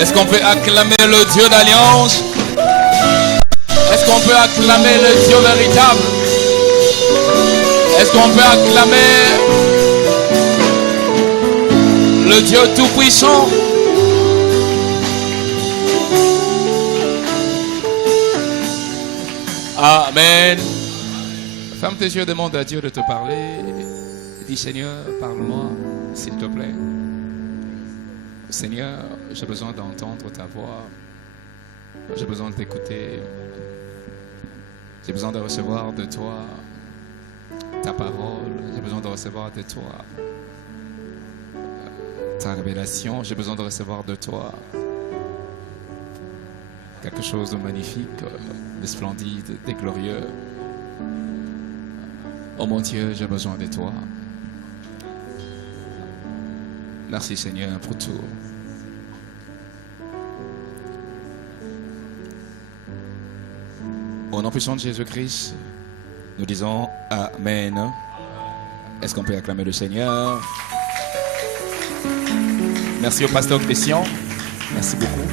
Est-ce qu'on peut acclamer le Dieu d'alliance? Est-ce qu'on peut acclamer le Dieu véritable? Est-ce qu'on peut acclamer le Dieu tout-puissant? Amen. Ferme tes yeux, demande à Dieu de te parler. Dis Seigneur, parle-moi, s'il te plaît. Seigneur, j'ai besoin d'entendre ta voix. J'ai besoin de t'écouter. J'ai besoin de recevoir de toi ta parole. J'ai besoin de recevoir de toi ta révélation. J'ai besoin de recevoir de toi quelque chose de magnifique, de splendide, de glorieux. Oh mon Dieu, j'ai besoin de toi. Merci Seigneur pour tout. Au nom puissant de Jésus-Christ, nous disons Amen. Est-ce qu'on peut acclamer le Seigneur? Merci au pasteur Christian. Merci beaucoup.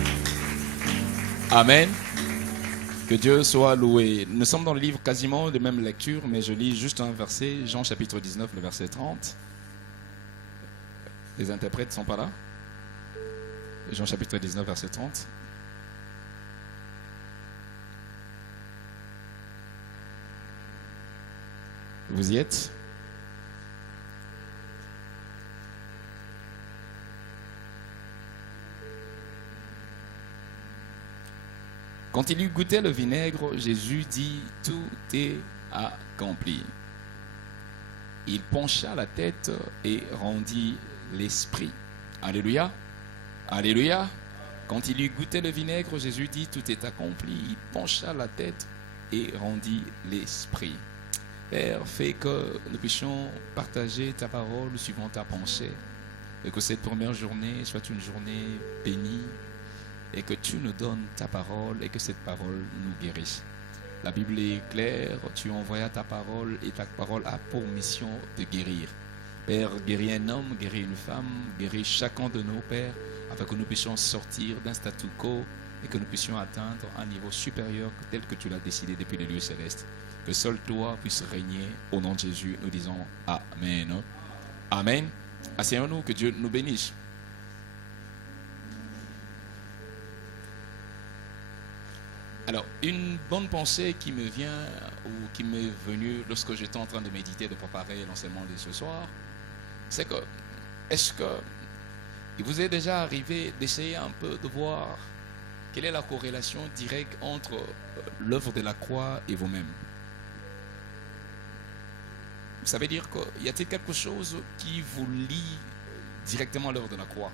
Amen. Que Dieu soit loué. Nous sommes dans le livre quasiment de même lecture, mais je lis juste un verset, Jean chapitre 19, le verset 30. Les interprètes ne sont pas là? Jean chapitre 19, verset 30. Vous y êtes? Quand il eut goûté le vinaigre, Jésus dit, tout est accompli. Il pencha la tête et rendit l'esprit. Alléluia. Alléluia. Quand il eut goûté le vinaigre, Jésus dit, tout est accompli. Il pencha la tête et rendit l'esprit. Père, fais que nous puissions partager ta parole suivant ta pensée. Et que cette première journée soit une journée bénie. Et que tu nous donnes ta parole et que cette parole nous guérisse. La Bible est claire, tu envoyas ta parole et ta parole a pour mission de guérir. Père, guéris un homme, guéris une femme, guéris chacun de nos pères, afin que nous puissions sortir d'un statu quo et que nous puissions atteindre un niveau supérieur tel que tu l'as décidé depuis les lieux célestes. Que seul toi puisse régner. Au nom de Jésus, nous disons Amen. Amen. Asseyons-nous, que Dieu nous bénisse. Alors, une bonne pensée qui me vient ou qui m'est venue lorsque j'étais en train de méditer, de préparer l'enseignement de ce soir, c'est que, est-ce que il vous est déjà arrivé d'essayer un peu de voir quelle est la corrélation directe entre l'œuvre de la croix et vous-même? Ça veut dire qu'il y a-t-il quelque chose qui vous lie directement à l'œuvre de la croix?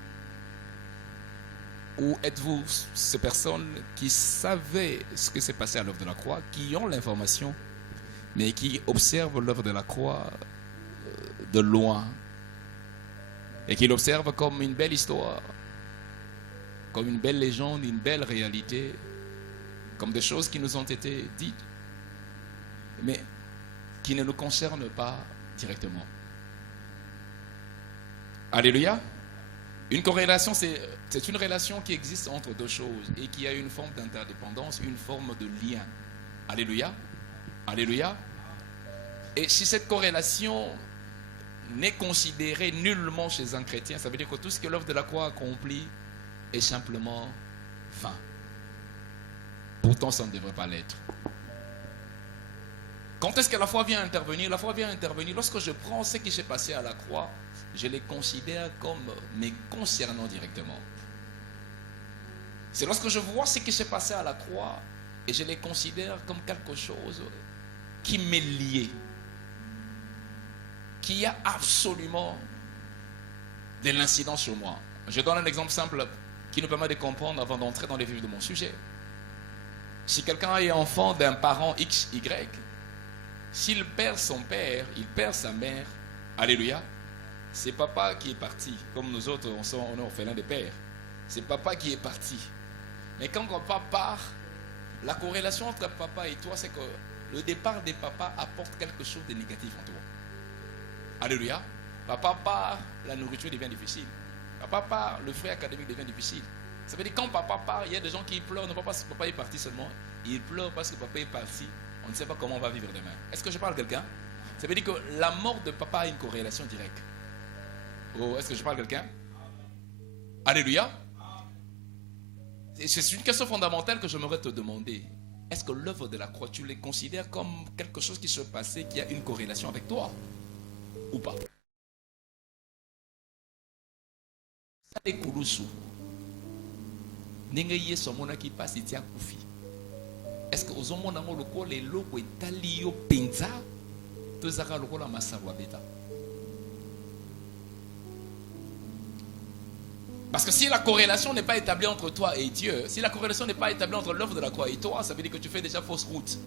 Ou êtes-vous ces personnes qui savaient ce qui s'est passé à l'œuvre de la croix, qui ont l'information, mais qui observent l'œuvre de la croix de loin et qui l'observent comme une belle histoire, comme une belle légende, une belle réalité, comme des choses qui nous ont été dites, mais qui ne nous concernent pas directement. Alléluia. Une corrélation, c'est une relation qui existe entre deux choses et qui a une forme d'interdépendance, une forme de lien. Alléluia. Alléluia. Et si cette corrélation n'est considérée nullement chez un chrétien, ça veut dire que tout ce que l'œuvre de la croix accomplit est simplement vain. Pourtant, ça ne devrait pas l'être. Quand est-ce que la foi vient intervenir? La foi vient intervenir lorsque je prends ce qui s'est passé à la croix, je les considère comme me concernant directement. C'est lorsque je vois ce qui s'est passé à la croix et je les considère comme quelque chose qui m'est lié, qui a absolument de l'incidence sur moi. Je donne un exemple simple qui nous permet de comprendre avant d'entrer dans les vifs de mon sujet. Si quelqu'un est enfant d'un parent X, Y, s'il perd son père, il perd sa mère, alléluia, c'est papa qui est parti. Comme nous autres, on est orphelins de père. C'est papa qui est parti. Mais quand papa part, la corrélation entre papa et toi, c'est que le départ des papas apporte quelque chose de négatif en toi. Alléluia. Papa part, la nourriture devient difficile. Papa part, le frais académique devient difficile. Ça veut dire quand papa part, il y a des gens qui pleurent, non pas parce que papa est parti seulement, ils pleurent parce que papa est parti. On ne sait pas comment on va vivre demain. Est-ce que je parle à quelqu'un? Ça veut dire que la mort de papa a une corrélation directe. Oh, est-ce que je parle à quelqu'un? Alléluia. C'est une question fondamentale que j'aimerais te demander. Est-ce que l'œuvre de la croix, tu les considères comme quelque chose qui se passait, qui a une corrélation avec toi? Ou pas? Est-ce que aux hommes on a le logo et talio penza to zaka lokola masawa beta? Parce que si la corrélation n'est pas établie entre toi et Dieu, si la corrélation n'est pas établie entre l'œuvre de la croix et toi, ça veut dire que tu fais déjà fausse route.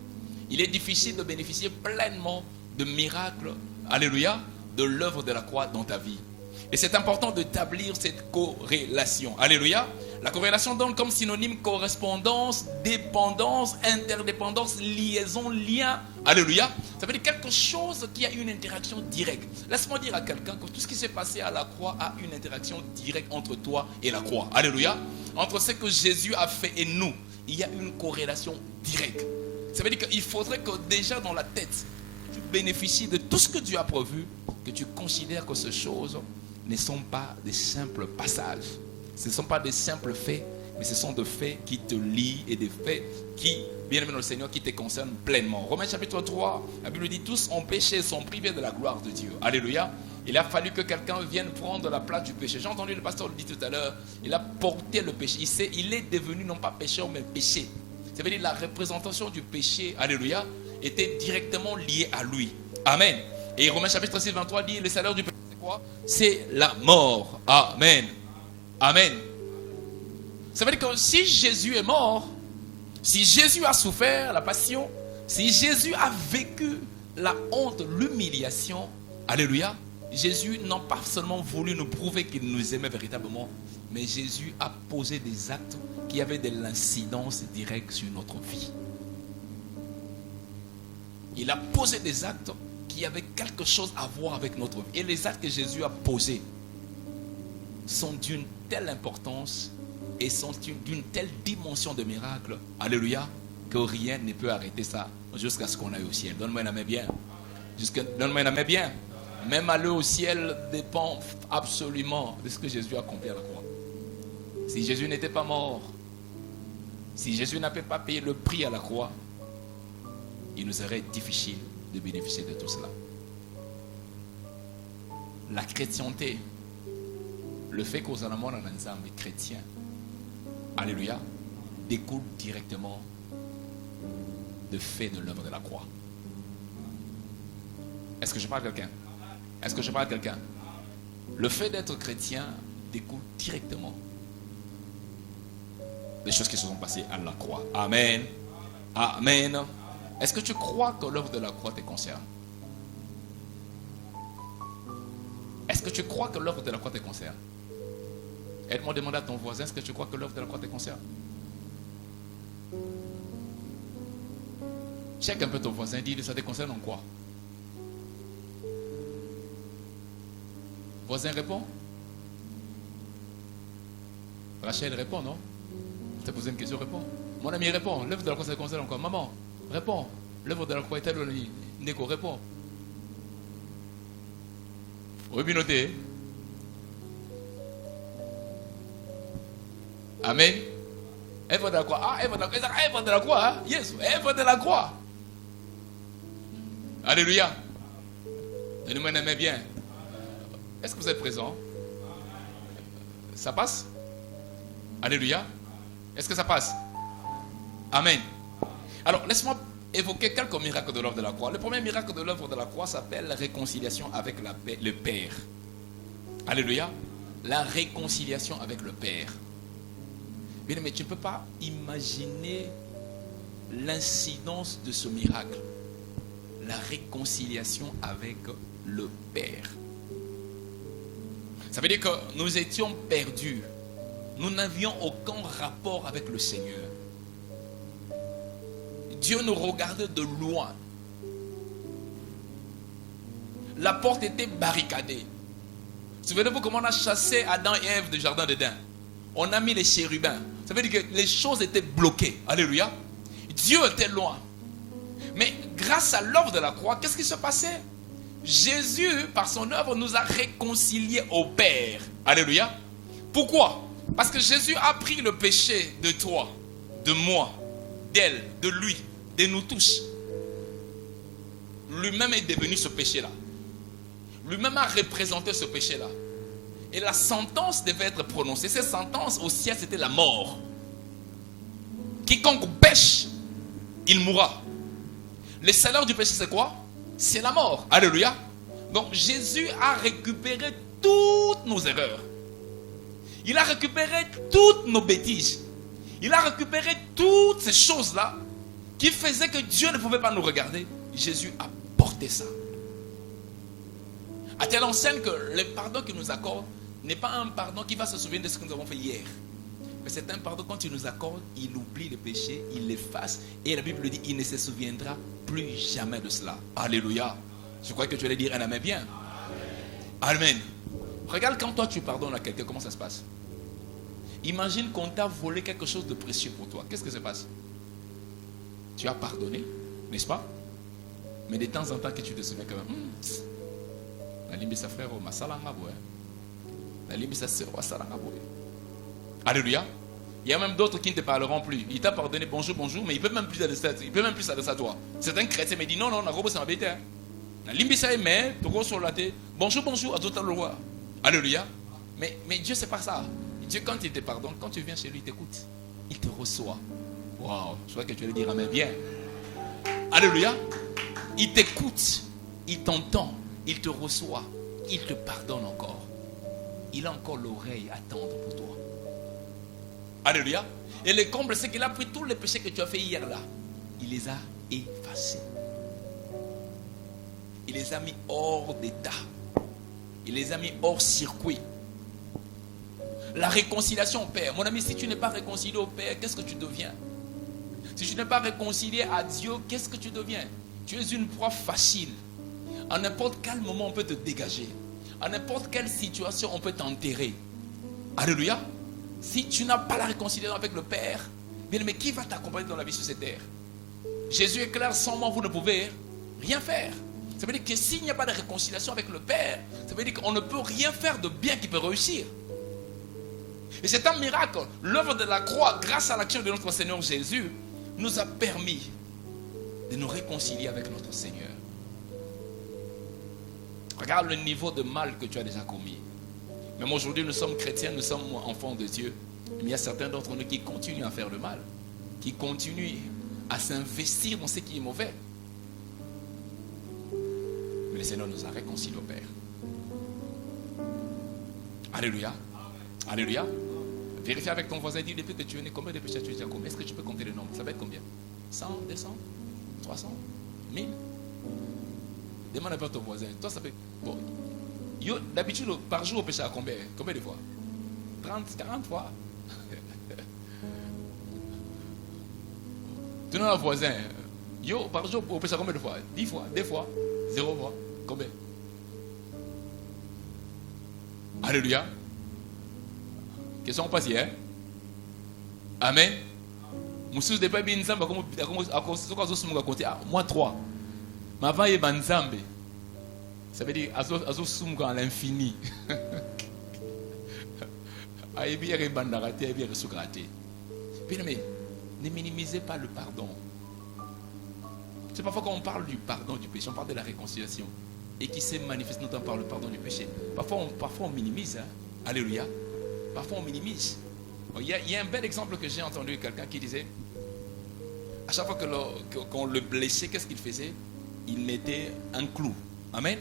Il est difficile de bénéficier pleinement de miracles, alléluia, de l'œuvre de la croix dans ta vie. Et c'est important d'établir cette corrélation. Alléluia. La corrélation donne comme synonyme correspondance, dépendance, interdépendance, liaison, lien. Alléluia. Ça veut dire quelque chose qui a une interaction directe. Laisse-moi dire à quelqu'un que tout ce qui s'est passé à la croix a une interaction directe entre toi et la croix. Alléluia. Entre ce que Jésus a fait et nous, il y a une corrélation directe. Ça veut dire qu'il faudrait que déjà dans la tête, tu bénéficies de tout ce que Dieu a prévu, que tu considères que ces choses ne sont pas des simples passages. Ce ne sont pas des simples faits, mais ce sont des faits qui te lient et des faits qui, bien aimé dans le Seigneur, qui te concernent pleinement. Romains chapitre 3, la Bible dit: tous ont péché et sont privés de la gloire de Dieu. Alléluia. Il a fallu que quelqu'un vienne prendre la place du péché. J'ai entendu le pasteur le dire tout à l'heure. Il a porté le péché. Il est devenu non pas pécheur, mais péché. Ça veut dire la représentation du péché, alléluia, était directement liée à lui. Amen. Et Romains chapitre 6, 23 dit: le salaire du péché, c'est quoi? C'est la mort. Amen. Amen. Ça veut dire que si Jésus est mort, si Jésus a souffert la passion, si Jésus a vécu la honte, l'humiliation, alléluia, Jésus n'a pas seulement voulu nous prouver qu'il nous aimait véritablement, mais Jésus a posé des actes qui avaient de l'incidence directe sur notre vie. Il a posé des actes qui avaient quelque chose à voir avec notre vie. Et les actes que Jésus a posés sont d'une telle importance et sont d'une telle dimension de miracle, alléluia, que rien ne peut arrêter ça jusqu'à ce qu'on aille au ciel. Donne-moi un amen bien. Donne-moi un amen bien. Même aller au ciel dépend absolument de ce que Jésus a accompli à la croix. Si Jésus n'était pas mort, si Jésus n'avait pas payé le prix à la croix, il nous serait difficile de bénéficier de tout cela. La chrétienté, le fait qu'aux alentours d'un ensemble chrétien, alléluia, découle directement de fait de l'œuvre de la croix. Est-ce que je parle à quelqu'un? Est-ce que je parle à quelqu'un? Le fait d'être chrétien découle directement des choses qui se sont passées à la croix. Amen. Amen. Est-ce que tu crois que l'œuvre de la croix te concerne? Est-ce que tu crois que l'œuvre de la croix te concerne? Aide-moi à demander à ton voisin, est-ce que tu crois que l'œuvre de la croix te concerne? Check un peu ton voisin, dis-lui, ça te concerne en quoi? Voisin répond. Rachel répond, non? Je t'ai posé une question, réponds. Mon ami répond, l'œuvre de la croix ça te concerne en quoi? Maman, réponds. L'œuvre de la croix est-elle une Neko, réponds. Oui, bien noté. Amen. Œuvre de la croix. Ah, œuvre de la croix. Hein? Yes, œuvre de la croix. Alléluia. Donnez-moi un amen bien. Est-ce que vous êtes présent? Ça passe? Alléluia. Est-ce que ça passe? Amen. Alors, laisse-moi évoquer quelques miracles de l'œuvre de la croix. Le premier miracle de l'œuvre de la croix s'appelle la réconciliation avec le Père. Alléluia. La réconciliation avec le Père. Bien, mais tu ne peux pas imaginer l'incidence de ce miracle. La réconciliation avec le Père. Ça veut dire que nous étions perdus. Nous n'avions aucun rapport avec le Seigneur. Dieu nous regardait de loin. La porte était barricadée. Souvenez-vous comment on a chassé Adam et Ève du jardin d'Éden. On a mis les chérubins. Ça veut dire que les choses étaient bloquées. Alléluia. Dieu était loin. Mais grâce à l'œuvre de la croix, qu'est-ce qui se passait? Jésus, par son œuvre, nous a réconciliés au Père. Alléluia. Pourquoi? Parce que Jésus a pris le péché de toi, de moi, d'elle, de lui, de nous tous. Lui-même est devenu ce péché-là. Lui-même a représenté ce péché-là. Et la sentence devait être prononcée. Cette sentence au ciel, c'était la mort. Quiconque pêche, il mourra. Le salaire du péché, c'est quoi? C'est la mort. Alléluia. Donc Jésus a récupéré toutes nos erreurs. Il a récupéré toutes nos bêtises. Il a récupéré toutes ces choses-là qui faisaient que Dieu ne pouvait pas nous regarder. Jésus a porté ça. À telle enseigne que le pardon qu'il nous accorde n'est pas un pardon qui va se souvenir de ce que nous avons fait hier. Mais c'est un pardon, quand il nous accorde, il oublie le péché, il l'efface. Et la Bible dit, il ne se souviendra plus jamais de cela. Alléluia. Je crois que tu allais dire un amen bien. Amen. Regarde quand toi tu pardonnes à quelqu'un, comment ça se passe? Imagine qu'on t'a volé quelque chose de précieux pour toi. Qu'est-ce que se passe? Tu as pardonné, n'est-ce pas? Mais de temps en temps que tu te souviens quand même. La limbe sa frère au masalangabo. La limbe sa sœur au masalangabo. Alléluia. Il y a même d'autres qui ne te parleront plus. Il t'a pardonné, bonjour, bonjour, mais il ne peut même plus s'adresser à toi. Certains chrétiens me disent non, non, ça m'a bêté. La limbe sa aimé, bonjour, bonjour, à tout à l'heure. Alléluia. Mais Dieu, c'est pas ça. Dieu, quand il te pardonne, quand tu viens chez lui, il t'écoute. Il te reçoit. Waouh, je crois que tu allais dire amen bien. Alléluia. Il t'écoute. Il t'entend. Il te reçoit. Il te pardonne encore. Il a encore l'oreille à tendre pour toi. Alléluia. Et le comble, c'est qu'il a pris tous les péchés que tu as fait hier là. Il les a effacés. Il les a mis hors d'état. Il les a mis hors circuit. La réconciliation au Père. Mon ami, si tu n'es pas réconcilié au Père, qu'est-ce que tu deviens? Si tu n'es pas réconcilié à Dieu, qu'est-ce que tu deviens? Tu es une proie facile. À n'importe quel moment, on peut te dégager. À n'importe quelle situation, on peut t'enterrer. Alléluia. Si tu n'as pas la réconciliation avec le Père, bien, mais qui va t'accompagner dans la vie sur cette terre? Jésus est clair, sans moi, vous ne pouvez rien faire. Ça veut dire que s'il n'y a pas de réconciliation avec le Père, ça veut dire qu'on ne peut rien faire de bien qui peut réussir. Et c'est un miracle. L'œuvre de la croix, grâce à l'action de notre Seigneur Jésus, nous a permis de nous réconcilier avec notre Seigneur. Regarde le niveau de mal que tu as déjà commis. Même aujourd'hui, nous sommes chrétiens, nous sommes enfants de Dieu. Mais il y a certains d'entre nous qui continuent à faire le mal, qui continuent à s'investir dans ce qui est mauvais. Mais le Seigneur nous a réconciliés au Père. Alléluia. Alléluia. Vérifie avec ton voisin, dis depuis que tu es né, combien de péchés tu as déjà commis? Est-ce que tu peux compter le nombre? Ça va être combien? 100, 200, 300, 1000? Demande un peu à ton voisin. Toi, ça fait. Bon. D'habitude, par jour, au péché à combien? Combien de fois? 30, 40 fois? Tu n'as un voisin. Par jour, au péché à combien de fois? 10 fois, 2 fois, 0 fois. Combien? Alléluia. Question passée, hein? Amen. Moussous de pas bien ensemble moi 3. Mais avant il banzambe. Ça veut dire azo sumga à l'infini. Aïe bien rebandaraté, aïe bien resugraté. Bien mais ne minimisez pas le pardon. C'est parfois quand on parle du pardon du péché, on parle de la réconciliation et qui se manifeste notamment par le pardon du péché. Parfois on minimise, hein? Alléluia. Parfois on minimise. Il y a un bel exemple que j'ai entendu de quelqu'un qui disait, à chaque fois qu'on le blessait, qu'est-ce qu'il faisait? Il mettait un clou. Amen.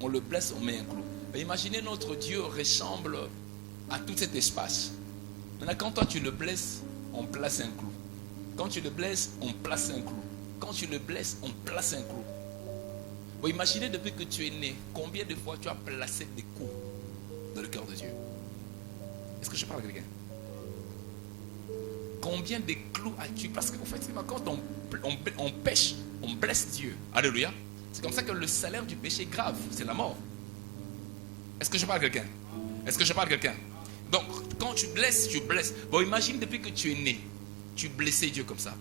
On le blesse, on met un clou. Mais imaginez, notre Dieu ressemble à tout cet espace. Maintenant, quand toi tu le blesses, on place un clou. Quand tu le blesses, on place un clou. Quand tu le blesses, on place un clou. Bon, imaginez depuis que tu es né, combien de fois tu as placé des coups dans le cœur de Dieu? Est-ce que je parle à quelqu'un? Combien de clous as-tu? Parce qu'en fait, quand on pêche, on blesse Dieu. Alléluia. C'est comme ça que le salaire du péché est grave, c'est la mort. Est-ce que je parle à quelqu'un? Est-ce que je parle à quelqu'un? Donc, quand tu blesses, tu blesses. Bon, imagine depuis que tu es né, tu blessais Dieu comme ça.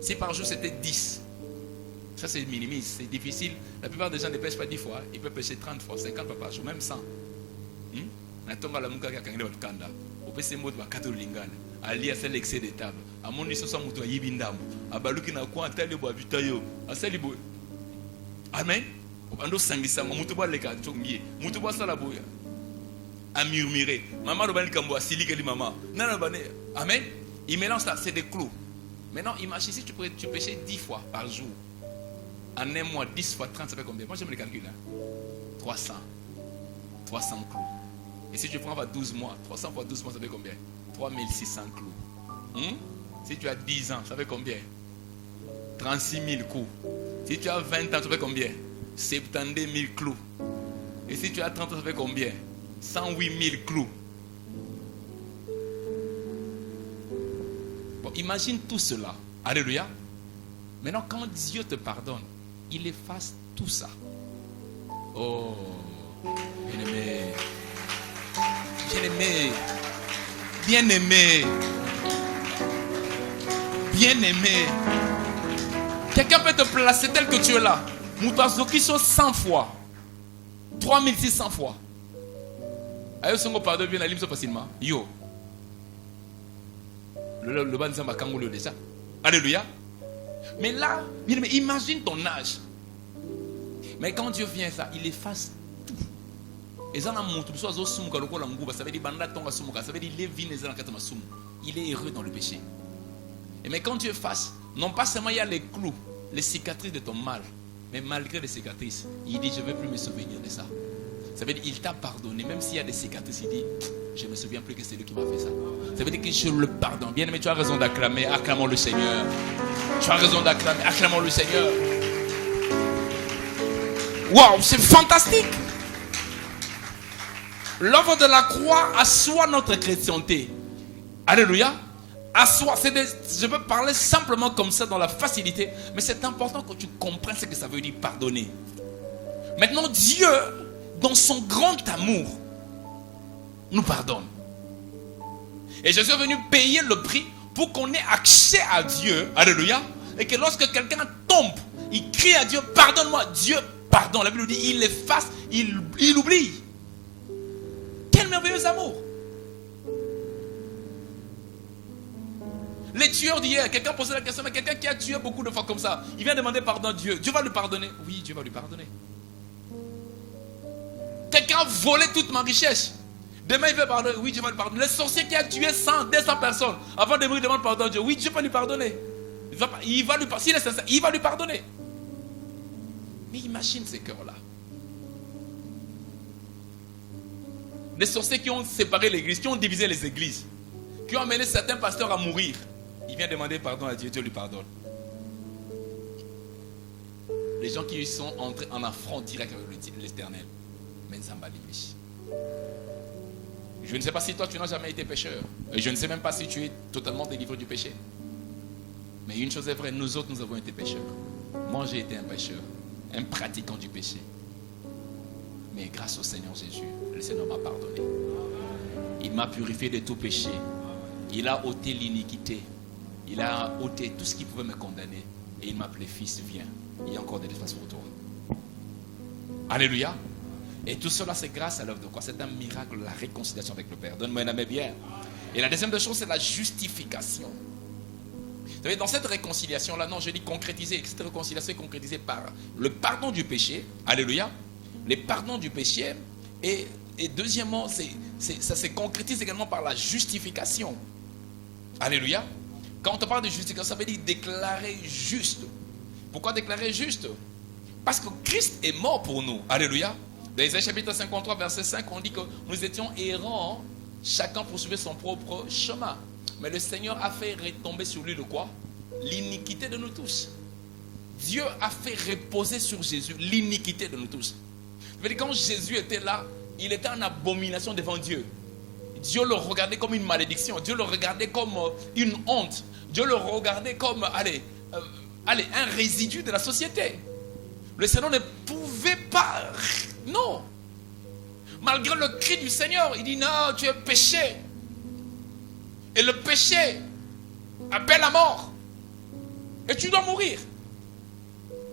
Si par jour c'était 10, ça c'est minimise, c'est difficile. La plupart des gens ne pêchent pas 10 fois, ils peuvent pêcher 30 fois, 50 fois par jour, même 100. Natonga la muka kakangile watukanda. Opese moto bakato lingana. Ali a fait excès de table. A mon iso sa muto yibi ndambo. Abaluki na kwa atali bo abitayo. Asali bo. Amen. Ando sangisa muto ba leka tongier. Muto ba sala boya. A murmurer. Maman robani kambo asili keli maman. Nana bane. Amen. Il mélange ça, c'est des clous. Maintenant, imagine si tu pêchais 10 fois par jour. En un mois, 10 fois 30, ça fait combien? Moi, j'aime les calculs. 300. 300 clous. Et si tu prends 12 mois, 300 fois 12 mois, ça fait combien? 3600 clous. Si tu as 10 ans, ça fait combien? 36 000 coups. Si tu as 20 ans, ça fait combien? 72 000 clous. Et si tu as 30 ans, ça fait combien? 108 000 clous. Bon, imagine tout cela. Alléluia. Maintenant, quand Dieu te pardonne, il efface tout ça. Oh, bien-aimé. Bien-aimé. Bien-aimé. Bien-aimé. Quelqu'un peut te placer tel que tu es là. Moutazoki sont 100 fois. 3600 fois. Ayo songo pardon bien alim so facilement. Yo. Le ban zamba kangolo déjà. Alléluia. Mais là, imagine ton âge. Mais quand Dieu vient ça, il efface tout. Et ça il est heureux dans le péché. Et mais quand Dieu efface, non pas seulement il y a les clous, les cicatrices de ton mal, mais malgré les cicatrices, il dit je ne veux plus me souvenir de ça. Ça veut dire qu'il t'a pardonné, même s'il y a des cicatrices, il dit je ne me souviens plus que c'est lui qui m'a fait ça. Ça veut dire que je le pardonne. Bien aimé, tu as raison d'acclamer, acclamons le Seigneur. Tu as raison d'acclamer, acclamons le Seigneur. Waouh, c'est fantastique. L'œuvre de la croix assoit notre chrétienté. Alléluia. Assoit. Je peux parler simplement comme ça dans la facilité, mais c'est important que tu comprennes ce que ça veut dire pardonner. Maintenant, Dieu, dans son grand amour, nous pardonne. Et Jésus est venu payer le prix pour qu'on ait accès à Dieu. Alléluia. Et que lorsque quelqu'un tombe, il crie à Dieu, pardonne-moi. Dieu pardonne. La Bible dit, il efface, il oublie. Quel merveilleux amour. Les tueurs d'hier, quelqu'un posait la question à quelqu'un qui a tué beaucoup de fois comme ça. Il vient demander pardon à Dieu. Dieu va lui pardonner. Oui, Dieu va lui pardonner. Quelqu'un a volé toute ma richesse. Demain il veut pardonner. Oui, Dieu va lui pardonner. Le sorcier qui a tué 100, 200 personnes. Avant de mourir, il demande pardon à Dieu. Oui, Dieu va lui pardonner. Il va lui pardonner. S'il est sincère, il va lui pardonner. Mais imagine ces cœurs-là. Les sorciers qui ont séparé l'église, qui ont divisé les églises, qui ont amené certains pasteurs à mourir. Il vient demander pardon à Dieu, Dieu lui pardonne. Les gens qui sont entrés en affront direct avec l'Éternel. Je ne sais pas si toi tu n'as jamais été pécheur. Et je ne sais même pas si tu es totalement délivré du péché. Mais une chose est vraie, nous autres nous avons été pécheurs. Moi j'ai été un pécheur, un pratiquant du péché. Mais grâce au Seigneur Jésus, le Seigneur m'a pardonné. Il m'a purifié de tout péché. Il a ôté l'iniquité. Il a ôté tout ce qui pouvait me condamner. Et il m'a appelé fils, viens. Il y a encore des espaces pour toi. Alléluia. Et tout cela c'est grâce à l'œuvre de quoi? C'est un miracle, la réconciliation avec le Père. Donne-moi un amen bien. Et la deuxième chose c'est la justification. Vous savez, dans cette réconciliation-là, non, je dis concrétiser. Cette réconciliation est concrétisée par le pardon du péché. Alléluia. Le pardon du péché. Et deuxièmement, ça se concrétise également par la justification. Alléluia. Quand on parle de justification, ça veut dire déclarer juste. Pourquoi déclarer juste? Parce que Christ est mort pour nous. Alléluia. Dans Isaïe chapitre 53, verset 5, on dit que nous étions errants, chacun poursuivait son propre chemin. Mais le Seigneur a fait retomber sur lui le quoi? L'iniquité de nous tous. Dieu a fait reposer sur Jésus l'iniquité de nous tous. Quand Jésus était là, il était en abomination devant Dieu. Dieu le regardait comme une malédiction. Dieu le regardait comme une honte. Dieu le regardait comme un résidu de la société. Le Seigneur ne pouvait pas... Non. Malgré le cri du Seigneur, il dit non, tu es péché. Et le péché appelle la mort. Et tu dois mourir.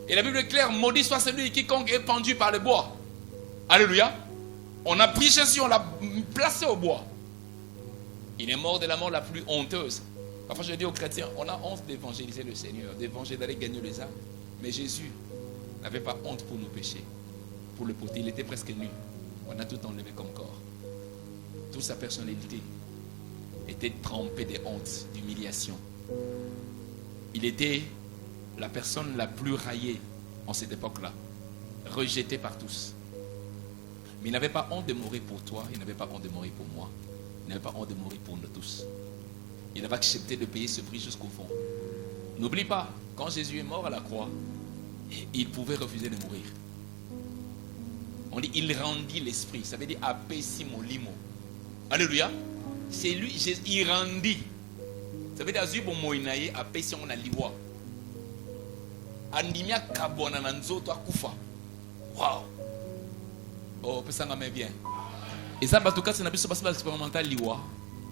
Et la Bible est claire, maudit soit celui quiconque est pendu par le bois. Alléluia. On a pris Jésus, on l'a placé au bois. Il est mort de la mort la plus honteuse. Parfois je dis aux chrétiens, on a honte d'évangéliser le Seigneur, d'évangéliser, d'aller gagner les âmes. Mais Jésus n'avait pas honte pour nos péchés, pour le porter. Il était presque nu. On a tout enlevé comme corps. Toute sa personnalité était trempée de honte, d'humiliation. Il était la personne la plus raillée en cette époque-là, rejeté par tous. Mais il n'avait pas honte de mourir pour toi, il n'avait pas honte de mourir pour moi, il n'avait pas honte de mourir pour nous tous. Il avait accepté de payer ce prix jusqu'au fond. N'oublie pas, quand Jésus est mort à la croix, il pouvait refuser de mourir. On dit, il rendit l'esprit, ça veut dire apesi molimo. Alléluia. C'est lui, il rendit. Ça veut dire azu bon moinaye apesi on a liwa. Andimia kabona nanzoto akufa. Wow. Oh, pesanga me bien. Et ça, en tout cas, c'est un peu expérimental liwa.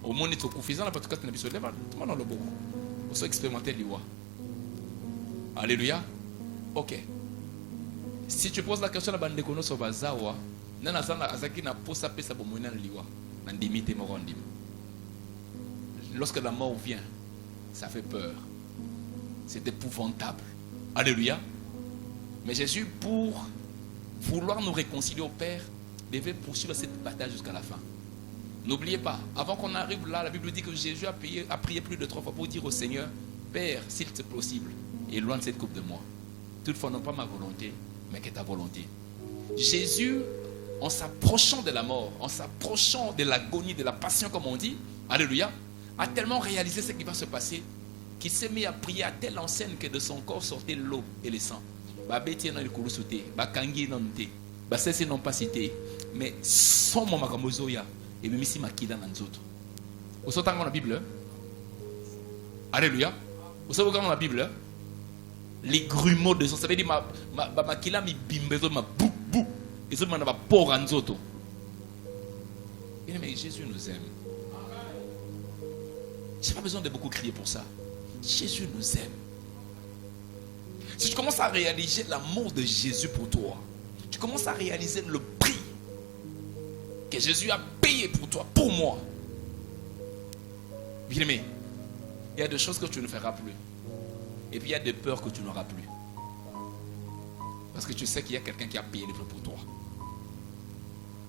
Au monde est au confisant, en tout cas, c'est un peu tout le monde le beau. On soit expérimenté liwa. Alléluia. Ok. Si tu poses la question à la bande de kono sur bazawa, nana sana azaki na posa pesa bomona liwa, na ndimite morondim. Lorsque la mort vient, ça fait peur. C'est épouvantable. Alléluia. Mais Jésus, pour vouloir nous réconcilier au Père, devait poursuivre cette bataille jusqu'à la fin. N'oubliez pas, avant qu'on arrive là, la Bible dit que Jésus a prié plus de 3 fois pour dire au Seigneur, Père, s'il est possible, éloigne cette coupe de moi. Toutefois, non pas ma volonté, mais que ta volonté. Jésus, en s'approchant de la mort, en s'approchant de l'agonie, de la passion, comme on dit, alléluia, a tellement réalisé ce qui va se passer qu'il s'est mis à prier à telle enseigne que de son corps sortait l'eau et le sang. N'ont pas cité, mais son moment comme Zoya et même ici Makida Nanzoto. Vous savez dans la Bible, alléluia. Vous savez dans la Bible, les grumeaux de sang, ça veut dire ma makila mi bimbezo ma bou bou et ça m'a pas pour Nanzoto. Mais Jésus nous aime. J'ai pas besoin de beaucoup crier pour ça. Jésus nous aime. Si tu commences à réaliser l'amour de Jésus pour toi, tu commences à réaliser le prix que Jésus a payé pour toi, pour moi. Bien aimé, il y a des choses que tu ne feras plus. Et puis il y a des peurs que tu n'auras plus. Parce que tu sais qu'il y a quelqu'un qui a payé le prix pour toi.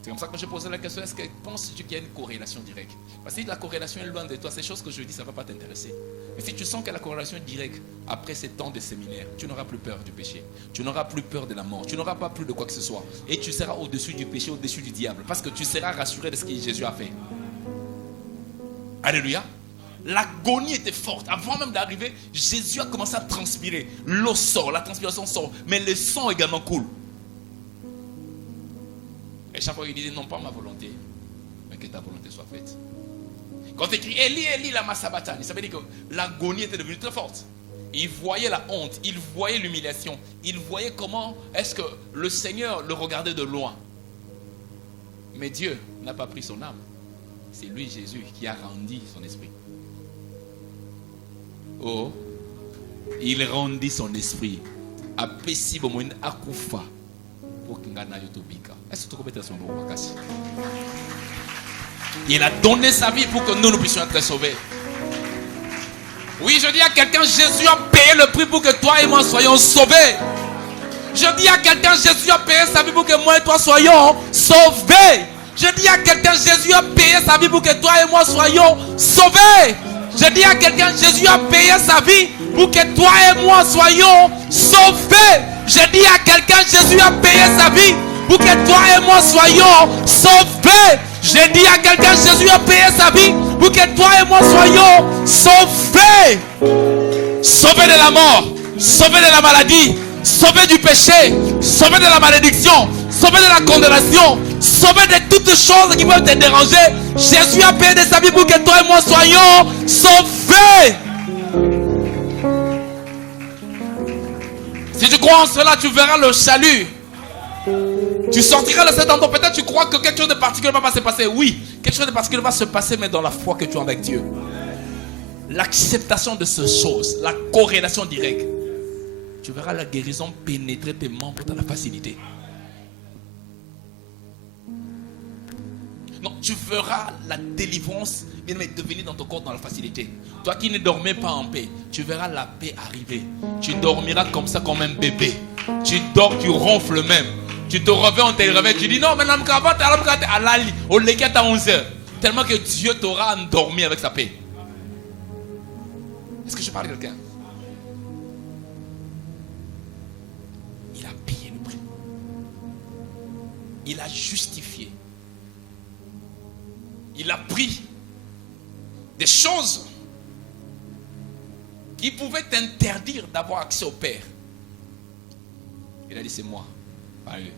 C'est comme ça que je posais la question, est-ce que penses-tu qu'il y a une corrélation directe? Parce que si la corrélation est loin de toi, ces choses que je dis, ça ne va pas t'intéresser. Mais si tu sens que la corrélation est directe, après ces temps de séminaire, tu n'auras plus peur du péché. Tu n'auras plus peur de la mort. Tu n'auras pas plus de quoi que ce soit. Et tu seras au-dessus du péché, au-dessus du diable. Parce que tu seras rassuré de ce que Jésus a fait. Alléluia. L'agonie était forte. Avant même d'arriver, Jésus a commencé à transpirer. L'eau sort, la transpiration sort. Mais le sang également coule. Et chaque fois il disait non pas ma volonté, mais que ta volonté soit faite. Quand il écrit Eli, Eli, lama sabachthani, ça veut dire que l'agonie était devenue très forte. Il voyait la honte, il voyait l'humiliation, il voyait comment est-ce que le Seigneur le regardait de loin. Mais Dieu n'a pas pris son âme. C'est lui, Jésus, qui a rendu son esprit. Oh, il rendit son esprit. A pessi bomoine akufa. Il a donné sa vie pour que nous puissions être sauvés. Oui, je dis à quelqu'un, Jésus a payé le prix pour que toi et moi soyons sauvés. Je dis à quelqu'un, Jésus a payé sa vie pour que moi et toi soyons sauvés. Je dis à quelqu'un, Jésus a payé sa vie pour que toi et moi soyons sauvés. Je dis à quelqu'un, Jésus a payé sa vie pour que toi et moi soyons sauvés. Je dis à quelqu'un, Jésus a payé sa vie pour que toi et moi soyons sauvés. Je dis à quelqu'un, Jésus a payé sa vie pour que toi et moi soyons sauvés. Sauvés de la mort, sauvés de la maladie, sauvés du péché, sauvés de la malédiction, sauvés de la condamnation, sauvés de toutes choses qui peuvent te déranger. Jésus a payé de sa vie pour que toi et moi soyons sauvés. Si tu crois en cela, tu verras le salut. Tu sortiras de cet endroit. Peut-être tu crois que quelque chose de particulier va pas se passer. Oui, quelque chose de particulier va se passer, mais dans la foi que tu as avec Dieu. L'acceptation de ces choses, la corrélation directe. Tu verras la guérison pénétrer tes membres dans la facilité. Non, tu verras la délivrance devenir dans ton corps dans la facilité. Toi qui ne dormais pas en paix, tu verras la paix arriver. Tu dormiras comme ça, comme un bébé. Tu dors, tu ronfles même. Tu te réveilles, on te réveille, tu dis non, mais au légué à 11h. Tellement que Dieu t'aura endormi avec sa paix. Est-ce que je parle à quelqu'un? Il a payé le prix. Il a justifié. Il a pris des choses qui pouvaient t'interdire d'avoir accès au Père. Il a dit c'est moi. Allez.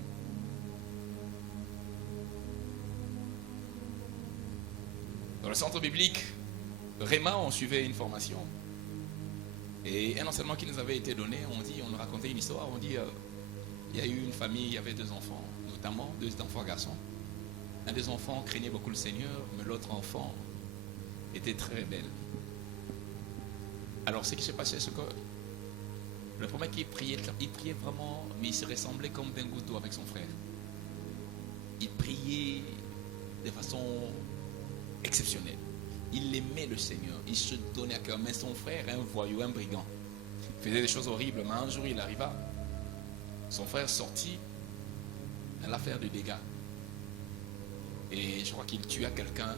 Dans le centre biblique Réma, on suivait une formation. Et un enseignement qui nous avait été donné, on nous racontait une histoire. On dit il y a eu une famille, il y avait 2 enfants, notamment 2 enfants garçons. Un des enfants craignait beaucoup le Seigneur, mais l'autre enfant était très rebelle. Alors ce qui s'est passé, c'est que le premier qui priait, il priait vraiment, mais il se ressemblait comme d'un goutte avec son frère. Il priait de façon exceptionnelle. Il aimait le Seigneur, il se donnait à cœur. Mais son frère, un voyou, un brigand, il faisait des choses horribles. Mais un jour, il arriva, son frère sortit dans l'affaire de dégâts. Et je crois qu'il tua quelqu'un.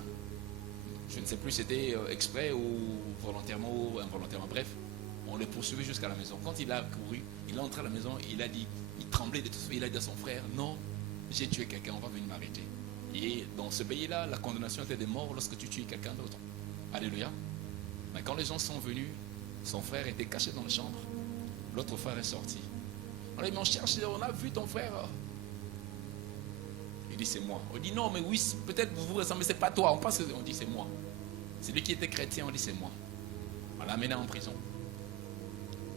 Je ne sais plus si c'était exprès ou volontairement ou involontairement. Bref, on le poursuivait jusqu'à la maison. Quand il a couru, il est entré à la maison, il a dit, il tremblait de tout ça. Il a dit à son frère, non, j'ai tué quelqu'un, on va venir m'arrêter. Et dans ce pays-là, la condamnation était de mort lorsque tu tues quelqu'un d'autre. Alléluia. Mais quand les gens sont venus, son frère était caché dans la chambre. L'autre frère est sorti. On a dit, mais on cherche, on a vu ton frère. Il dit, c'est moi. On dit, non, mais oui, peut-être vous vous ressemblez, c'est pas toi. On dit, c'est moi. C'est lui qui était chrétien, on dit, c'est moi. On l'a amené en prison.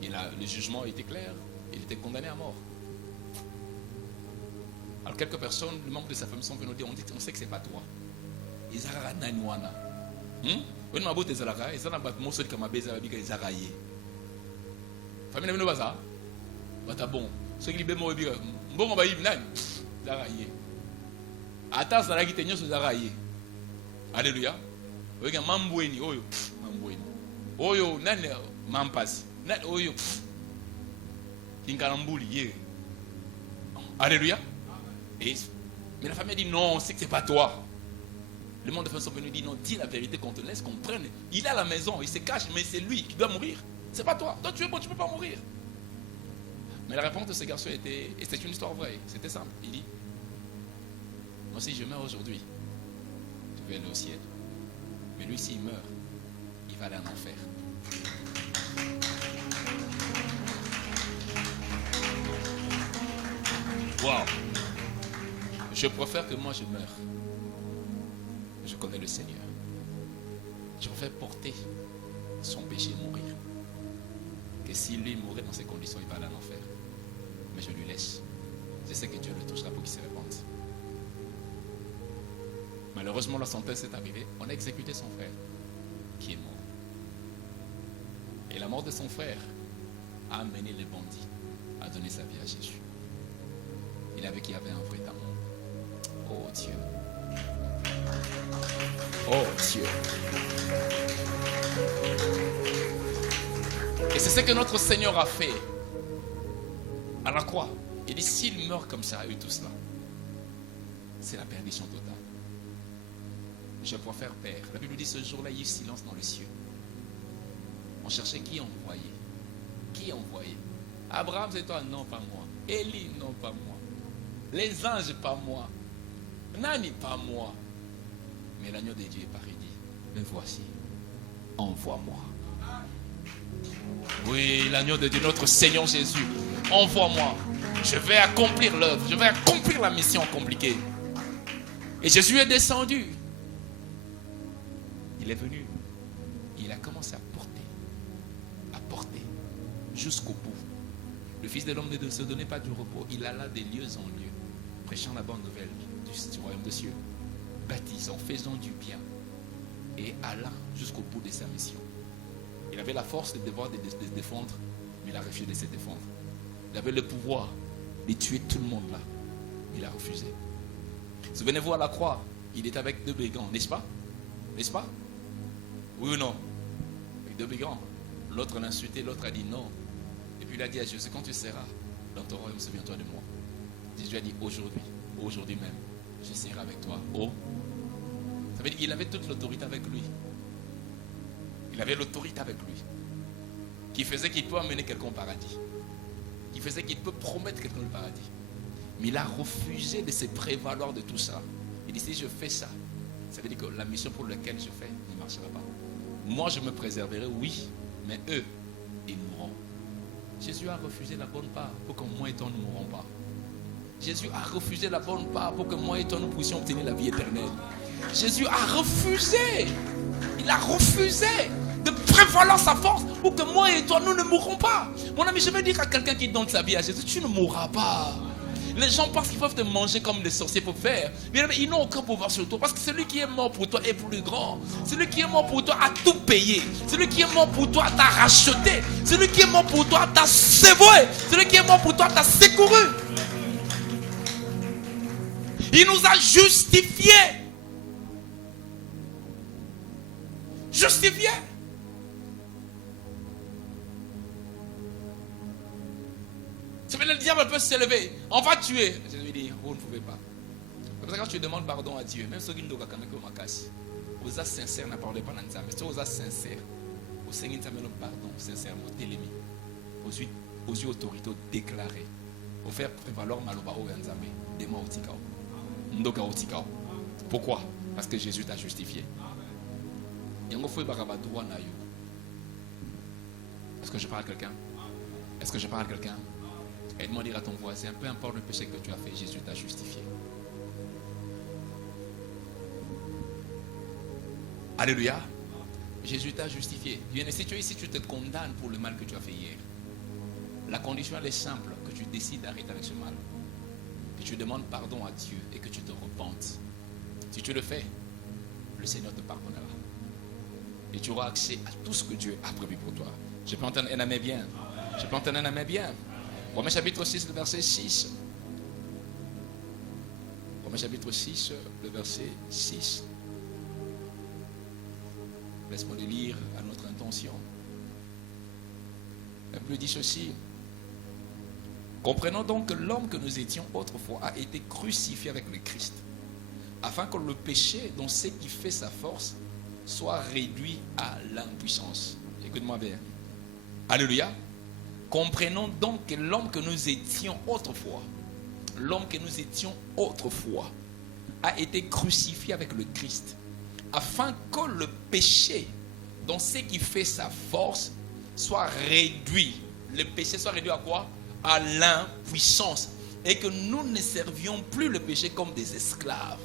Et là, le jugement était clair. Il était condamné à mort. Alors quelques personnes, les membres de sa famille sont venus dire, on sait que c'est pas toi. Ils ont dit, Naniwana. On m'a dit, ils ont dit, moi, celui qui m'a baisé, ils ont dit, famille n'a pas ça. Bah, bon. Ceux qui libèrent, bon, on va y venir. Ils ont dit, attends, ça va être une chose. Alléluia. Oyo mambueni oyo mambueni oyo nani mampasi nani oyo kingalambuli ye. Alléluia. Et mais la famille dit non, c'est que c'est pas toi. Le monde de famille sont venus dire non, dis la vérité qu'on te laisse qu'on prenne. Il est à la maison, il se cache, mais c'est lui qui doit mourir. C'est pas toi. Toi tu es bon, tu peux pas mourir. Mais la réponse de ce garçon était, et c'est une histoire vraie, c'était simple. Il dit, moi si je meurs aujourd'hui, je vais aller au ciel. Mais lui, s'il meurt, il va aller en enfer. Wow. Je préfère que moi je meure. Je connais le Seigneur. Je préfère porter son péché et mourir. Que si lui mourait dans ces conditions, il va aller en enfer. Mais je lui laisse. Je sais que Dieu le touchera pour qu'il se répande. Malheureusement, la sentence est arrivée. On a exécuté son frère, qui est mort. Et la mort de son frère a amené les bandits à donner sa vie à Jésus. Il avait qui avait un vrai amour. Oh Dieu. Oh Dieu. Et c'est ce que notre Seigneur a fait à la croix. Il dit, s'il meurt comme ça, et tout cela, c'est la perdition totale. Je préfère Père. La Bible dit ce jour-là, il y a eu silence dans les cieux. On cherchait qui envoyait. Qui envoyait. Abraham, c'est toi? Non, pas moi. Élie, non, pas moi. Les anges, pas moi. Nani, pas moi. Mais l'agneau de Dieu est paré, dit, me voici. Envoie-moi. Oui, l'agneau de Dieu, notre Seigneur Jésus. Envoie-moi. Je vais accomplir l'œuvre. Je vais accomplir la mission compliquée. Et Jésus est descendu. Il est venu, il a commencé à porter jusqu'au bout. Le Fils de l'homme ne se donnait pas du repos, il alla de lieu en lieu. prêchant la bonne nouvelle du royaume des cieux, baptisant, faisant du bien et allant jusqu'au bout de sa mission. Il avait la force de devoir de se défendre, mais il a refusé de se défendre. Il avait le pouvoir de tuer tout le monde là, mais il a refusé. Souvenez-vous à la croix, il était avec 2 brigands, n'est-ce pas? N'est-ce pas? Oui ou non? Avec 2 brigands. L'autre l'a insulté, l'autre a dit non. Et puis il a dit à Jésus, quand tu seras dans ton royaume, souviens-toi de moi. Jésus a dit aujourd'hui même, je serai avec toi. Oh, ça veut dire qu'il avait toute l'autorité avec lui. Il avait l'autorité avec lui. Qui faisait qu'il peut amener quelqu'un au paradis. Qui faisait qu'il peut promettre quelqu'un le paradis. Mais il a refusé de se prévaloir de tout ça. Il dit, si je fais ça, ça veut dire que la mission pour laquelle je fais ne marchera pas. Moi, je me préserverai, oui, mais eux, ils mourront. Jésus a refusé la bonne part pour que moi et toi ne mourrons pas. Jésus a refusé la bonne part pour que moi et toi nous puissions obtenir la vie éternelle. Jésus a refusé. Il a refusé de prévaloir sa force pour que moi et toi nous ne mourrons pas. Mon ami, je veux dire à quelqu'un qui donne sa vie à Jésus, tu ne mourras pas. Les gens pensent qu'ils peuvent te manger comme des sorciers peuvent faire. Mais ils n'ont aucun pouvoir sur toi. Parce que celui qui est mort pour toi est plus grand. Celui qui est mort pour toi a tout payé. Celui qui est mort pour toi t'a racheté. Celui qui est mort pour toi t'a sauvé. Celui qui est mort pour toi t'a secouru. Il nous a justifiés. Justifiés. Ça veut dire que le diable peut s'élever. On va tuer. Je lui dis, vous ne pouvez pas. Comme ça, quand tu demandes pardon à Dieu, même ceux qui ne doivent pas vous êtes sincère, ne parlez pas dans le mais si vous êtes sincère, vous êtes pardon, sincèrement, télémi. Aux yeux autorités déclarés. Vous faire prévaloir Maloba au Ganzamé. Des-moi au Tikao. Ndoka au Tikao. Pourquoi? Parce que Jésus t'a justifié. Est-ce que je parle à quelqu'un? Est-ce que je parle à quelqu'un? Aide-moi à dire à ton voisin, peu importe le péché que tu as fait, Jésus t'a justifié. Alléluia. Jésus t'a justifié. Si tu es ici, tu te condamnes pour le mal que tu as fait hier. La condition elle est simple, que tu décides d'arrêter avec ce mal. Que tu demandes pardon à Dieu et que tu te repentes. Si tu le fais, le Seigneur te pardonnera. Et tu auras accès à tout ce que Dieu a prévu pour toi. Je peux entendre un amen bien. Je peux entendre un amen bien. Romains chapitre 6, le verset 6. Romains chapitre 6, le verset 6. Laisse-moi le lire à notre intention. La Bible dit ceci. Comprenons donc que l'homme que nous étions autrefois a été crucifié avec le Christ, afin que le péché, dont c'est qui fait sa force, soit réduit à l'impuissance. Écoute-moi bien. Alléluia. Comprenons donc que l'homme que nous étions autrefois, a été crucifié avec le Christ, afin que le péché, dont c'est qui fait sa force, soit réduit. Le péché soit réduit à quoi? À l'impuissance. Et que nous ne servions plus le péché comme des esclaves.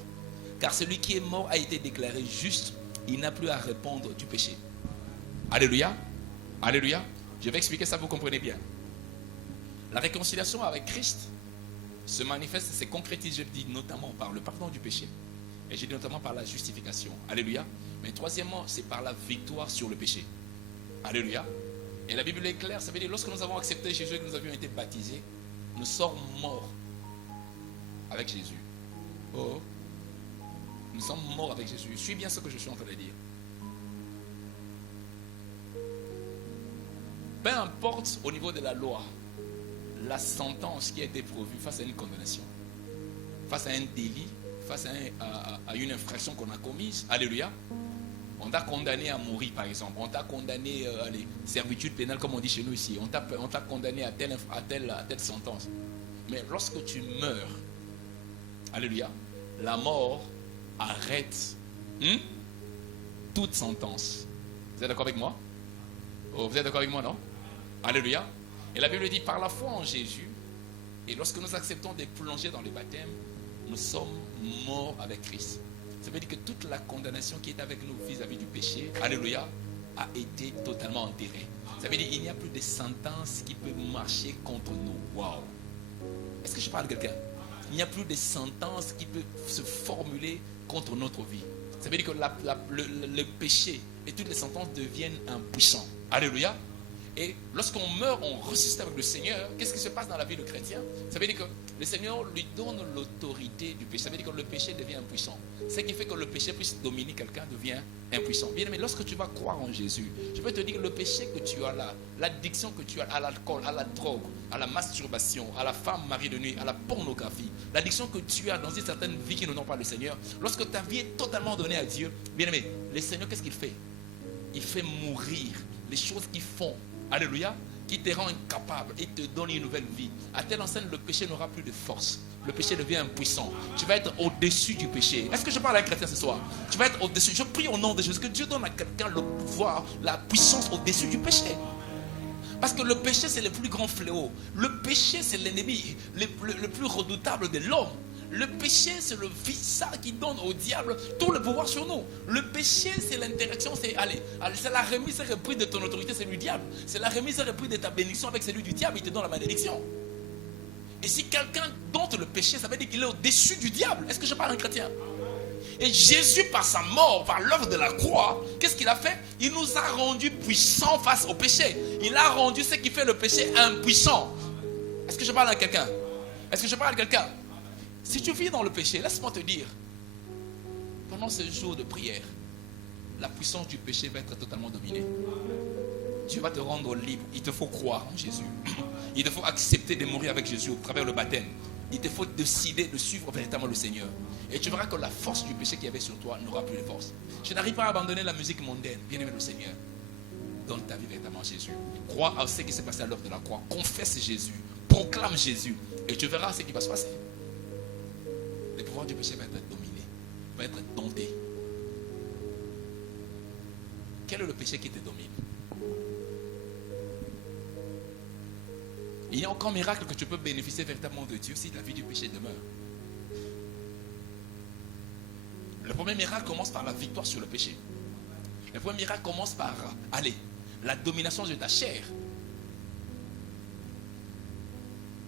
Car celui qui est mort a été déclaré juste. Il n'a plus à répondre du péché. Alléluia. Alléluia. Je vais expliquer ça, vous comprenez bien. La réconciliation avec Christ se manifeste et se concrétise, je dis notamment par le pardon du péché. Et je dis notamment par la justification. Alléluia. Mais troisièmement, c'est par la victoire sur le péché. Alléluia. Et la Bible est claire, ça veut dire lorsque nous avons accepté Jésus et que nous avions été baptisés, nous sommes morts avec Jésus. Oh. Nous sommes morts avec Jésus. Suis bien ce que je suis en train de dire. Peu importe au niveau de la loi, la sentence qui a été prévue face à une condamnation, face à un délit, face à une infraction qu'on a commise. Alléluia. On t'a condamné à mourir, par exemple. On t'a condamné à servitude pénale, comme on dit chez nous ici. On t'a condamné à telle sentence. Mais lorsque tu meurs, alléluia, la mort arrête toute sentence. Vous êtes d'accord avec moi? Oh, vous êtes d'accord avec moi, non? Alléluia. Et la Bible dit, par la foi en Jésus, et lorsque nous acceptons de plonger dans le baptême, nous sommes morts avec Christ. Ça veut dire que toute la condamnation qui est avec nous vis-à-vis du péché, alléluia, a été totalement enterrée. Ça veut dire qu'il n'y a plus de sentence qui peut marcher contre nous. Waouh! Est-ce que je parle de quelqu'un? il n'y a plus de sentence qui peut se formuler contre notre vie. Ça veut dire que le péché et toutes les sentences deviennent impuissants. Alléluia. Et lorsqu'on meurt, on ressuscite avec le Seigneur. Qu'est-ce qui se passe dans la vie du chrétien? Ça veut dire que le Seigneur lui donne l'autorité du péché. Ça veut dire que le péché devient impuissant. Ce qui fait que le péché puisse dominer quelqu'un devient impuissant. Bien aimé, lorsque tu vas croire en Jésus, je peux te dire que le péché que tu as là, l'addiction que tu as à l'alcool, à la drogue, à la masturbation, à la femme mariée de nuit, à la pornographie, l'addiction que tu as dans une certaine vie qui n'honore pas le Seigneur, lorsque ta vie est totalement donnée à Dieu, bien aimé, le Seigneur, qu'est-ce qu'il fait? Il fait mourir les choses qui font, alléluia, qui te rend incapable et te donne une nouvelle vie. À telle enseigne, le péché n'aura plus de force. Le péché devient impuissant. Tu vas être au-dessus du péché. Est-ce que je parle à un chrétien ce soir? Tu vas être au-dessus. Je prie au nom de Jésus que Dieu donne à quelqu'un le pouvoir, la puissance au-dessus du péché. Parce que le péché, c'est le plus grand fléau. Le péché, c'est l'ennemi le plus redoutable de l'homme. Le péché, c'est le visa qui donne au diable tout le pouvoir sur nous. Le péché, c'est l'interaction, c'est la remise et reprise de ton autorité, c'est du diable. C'est la remise et reprise de ta bénédiction avec celui du diable, il te donne la malédiction. Et si quelqu'un dompte le péché, ça veut dire qu'il est au-dessus du diable. Est-ce que je parle à un chrétien? Et Jésus, par sa mort, par l'œuvre de la croix, qu'est-ce qu'il a fait? Il nous a rendus puissants face au péché. Il a rendu ce qui fait le péché impuissant. Est-ce que je parle à quelqu'un? Est-ce que je parle à quelqu'un? Si tu vis dans le péché, laisse-moi te dire, pendant ce jour de prière, la puissance du péché va être totalement dominée. Dieu va te rendre libre. Il te faut croire en Jésus. Il te faut accepter de mourir avec Jésus au travers le baptême. Il te faut décider de suivre véritablement le Seigneur. Et tu verras que la force du péché qu'il y avait sur toi n'aura plus de force. Je n'arrive pas à abandonner la musique mondaine. Bien-aimé le Seigneur, donne ta vie véritablement à Jésus. Crois à ce qui s'est passé à l'œuvre de la croix. Confesse Jésus. Proclame Jésus. Et tu verras ce qui va se passer. Le pouvoir du péché va être dominé, va être dompté. Quel est le péché qui te domine? Il y a encore un miracle que tu peux bénéficier véritablement de Dieu si la vie du péché demeure. Le premier miracle commence par la victoire sur le péché. Le premier miracle commence par, la domination de ta chair.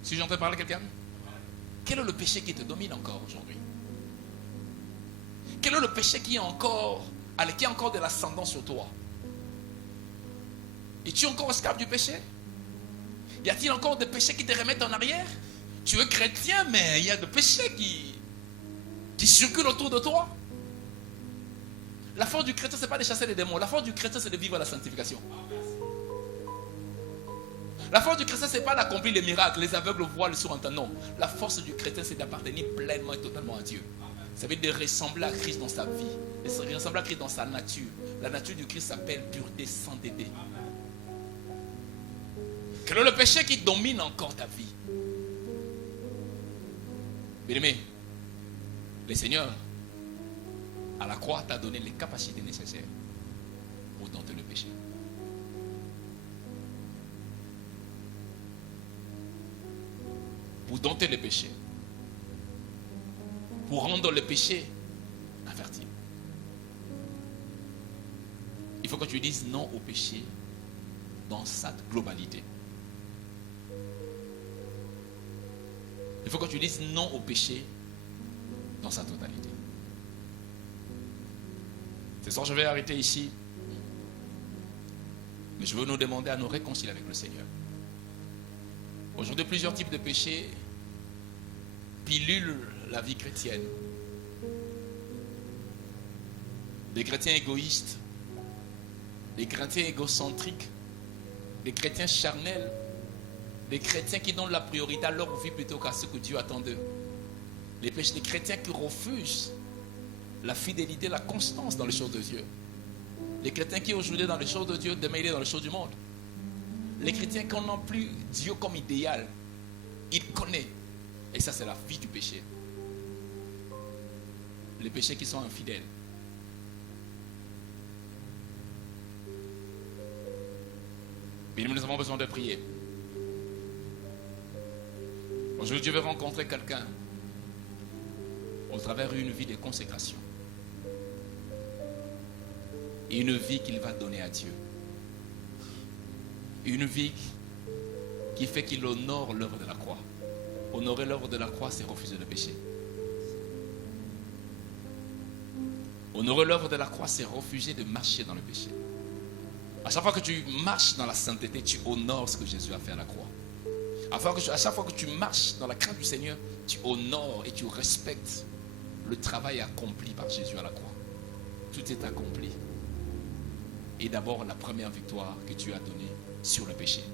Si j'entends parler à quelqu'un? Quel est le péché qui te domine encore aujourd'hui? Quel est le péché qui a encore de l'ascendant sur toi? Es-tu encore esclave du péché? Y a-t-il encore des péchés qui te remettent en arrière? Tu es chrétien, mais il y a des péchés qui circulent autour de toi. La force du chrétien, ce n'est pas de chasser les démons. La force du chrétien, c'est de vivre la sanctification. La force du chrétien, ce n'est pas d'accomplir les miracles, les aveugles voient le surentendent. Non. La force du chrétien, c'est d'appartenir pleinement et totalement à Dieu. Ça veut dire de ressembler à Christ dans sa vie, de ressembler à Christ dans sa nature. La nature du Christ s'appelle pureté, sainteté. Quel est le péché qui domine encore ta vie? Bien-aimé, le Seigneur, à la croix, t'a donné les capacités nécessaires pour dompter le péché. Pour dompter le péché. Pour rendre le péché infertile. Il faut que tu dises non au péché dans sa globalité. Il faut que tu dises non au péché dans sa totalité. Ce soir, je vais arrêter ici. Mais je veux nous demander à nous réconcilier avec le Seigneur. Aujourd'hui, plusieurs types de péchés pilulent la vie chrétienne. Des chrétiens égoïstes, des chrétiens égocentriques, des chrétiens charnels, des chrétiens qui donnent la priorité à leur vie plutôt qu'à ce que Dieu attend d'eux. Les chrétiens qui refusent la fidélité, la constance dans les choses de Dieu. Les chrétiens qui aujourd'hui dans les choses de Dieu, demain il est dans les choses du monde. Les chrétiens qui n'ont plus Dieu comme idéal. Ils connaissent. Et ça c'est la vie du péché. Les péchés qui sont infidèles. Mais nous avons besoin de prier. Aujourd'hui, Dieu veut rencontrer quelqu'un au travers d'une vie de consécration. Et une vie qu'il va donner à Dieu. Une vie qui fait qu'il honore l'œuvre de la croix. Honorer l'œuvre de la croix, c'est refuser le péché. Honorer l'œuvre de la croix, c'est refuser de marcher dans le péché. À chaque fois que tu marches dans la sainteté, tu honores ce que Jésus a fait à la croix. À chaque fois que tu marches dans la crainte du Seigneur, tu honores et tu respectes le travail accompli par Jésus à la croix. Tout est accompli. Et d'abord, la première victoire que Dieu a donnée sur le péché.